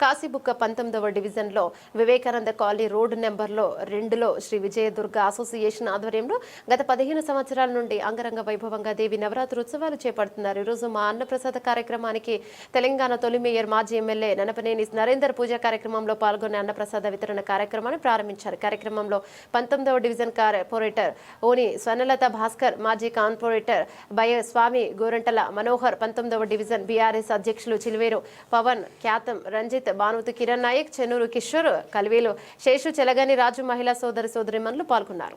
కాశీబుక్క పంతొమ్మిదవ డివిజన్లో Vivekananda colony road నెంబర్లో రెండులో శ్రీ విజయదుర్గ అసోసియేషన్ ఆధ్వర్యంలో గత పదిహేను సంవత్సరాల నుండి అంగరంగ వైభవంగా దేవి నవరాత్రి ఉత్సవాలు చేపడుతున్నారు. ఈరోజు మా అన్నప్రసాద కార్యక్రమానికి తెలంగాణ తొలి మేయర్ మాజీ ఎమ్మెల్యే ననపనేని నరేందర్ పూజ కార్యక్రమంలో పాల్గొనే అన్నప్రసాద వితరణ కార్యక్రమాన్ని ప్రారంభించారు. కార్యక్రమంలో పంతొమ్మిదవ డివిజన్ కార్పొరేటర్ ఓని స్వర్ణలత భాస్కర్ మాజీ కార్పొరేటర్ బయ స్వామి గోరంటల మనోహర్ పంతొమ్మిదవ డివిజన్ బీఆర్ఎస్ అధ్యక్షులు చిలువేరు పవన్ ఖ్యాతం రంజిత్ భానుమతి కిరణ్ నాయక్ చెన్నూరు కిషోర్ కలివేలు శేషు చెలగని రాజు మహిళా సోదరి సోదరిమణులు పాల్గొన్నారు.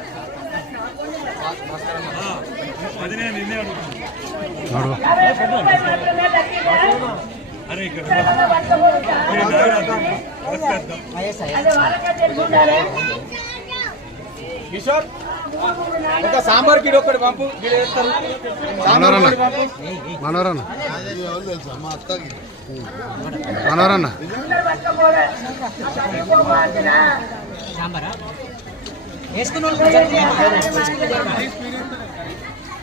పవన్ నడు. కిషోర్ ఒక సాంబార్ కిలో ఒకటి పంపు. సాంబార్ మనోరన్న. మనోరన్న. మనోరన్న. దా,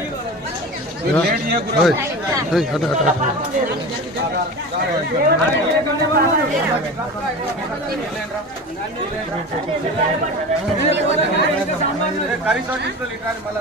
చేయకూడదు ఏయ్, ఏయ్, అటు అటు అటు కర్రీ సోట్ తీసుకొని ఇట్లా మళ్ళీ